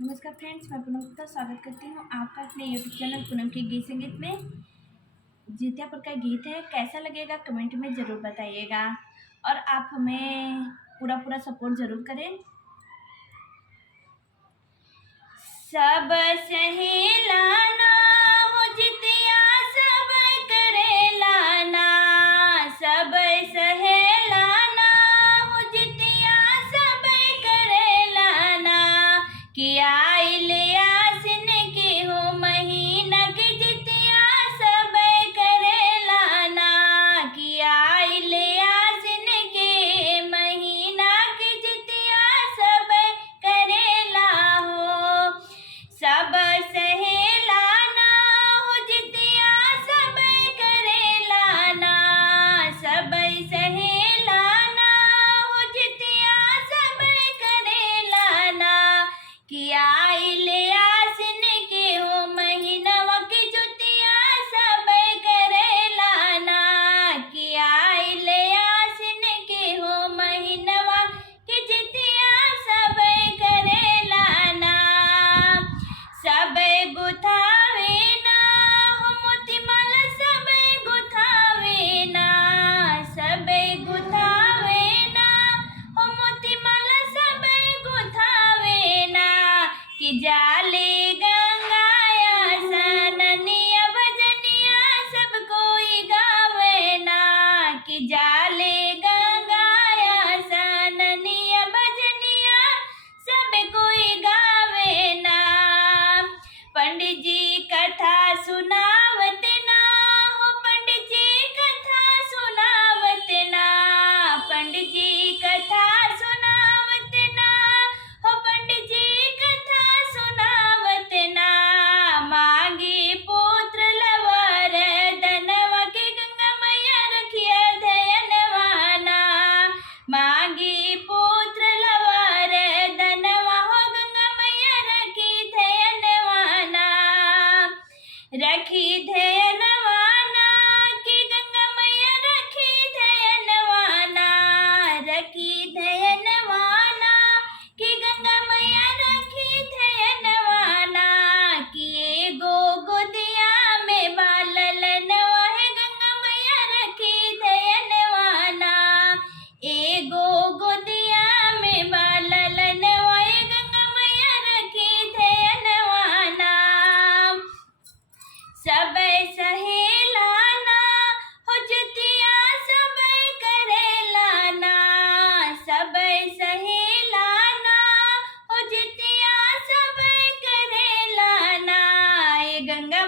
नमस्कार फ्रेंड्स, मैं पूनम गुप्ता स्वागत करती हूँ आपका अपने यूट्यूब चैनल पूनम के गीत संगीत में। जितियापुर का गीत है, कैसा लगेगा कमेंट में ज़रूर बताइएगा और आप हमें पूरा सपोर्ट ज़रूर करें। सब सहेलाना हो जितिया सब करेलाना, सब सहेलाना हो जितिया सब करेलाना, किया आसिन के हो महीना के जितिया सब करेलाना, किया आसिन के महीना के जितिया सब करेला हो। सब सहेलाना हो जितिया सब करेलाना, सब सहेलाना हो जितिया सब करेलाना, किया आसिन के हो महीनवा के जुतिया सब करेलाना, किया आसिन के हो महीनवा के जुतिया सब करेलाना। सब गुथावे ना हो मोतीमाल सब गुथावे ना, सब गुथावे ना हो मोतीमाल सब गुथावे ना, कि जाले गंगाया सननिया भजनिया सब कोई गावे ना, कि जाले गंगाया सननिया भजनिया सब कोई गावे ना। पंडित जी कथा सुनावत ना हो, पंडित जी कथा सुनावत ना, पंडित जी कथा सुनावत ना हो, पंडित जी कथा सुनावत ना, मांगे पुत्र लवर धनवा के गंगा मैया रखिया धयनवाना, मांगे पुत्र लवर धनवा हो गंगा मैया रखी धयनवाना, रखी धयनवाना कि गंगा मैया रखी धयनवाना, रखी धयनवाना कि गंगा मैया रखी धयनवाना, कि एगो गोदिया में बालल नवा है गंगा मैया रखी धयनवाना, एगो गोदिया में बालल नवा है गंगा मैया रखी धयनवाना। सब सहेलाना हो जितिया सब करेलाना, सब सहेलाना हो जितिया सब करेलाना, ए गंगा